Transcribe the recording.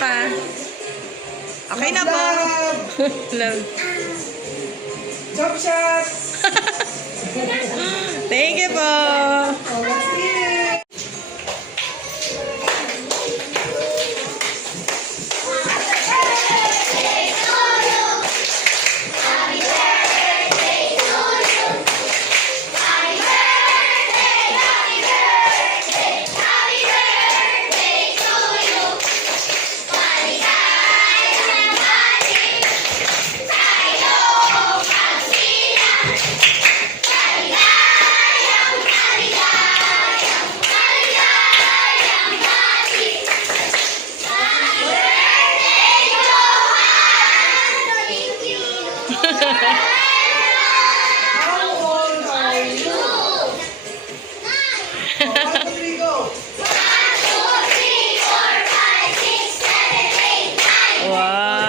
pa. Okay na po. Love. Chop shot! Thank you po. Oh, let's eat! How old are you? One, two, three, go! Wow.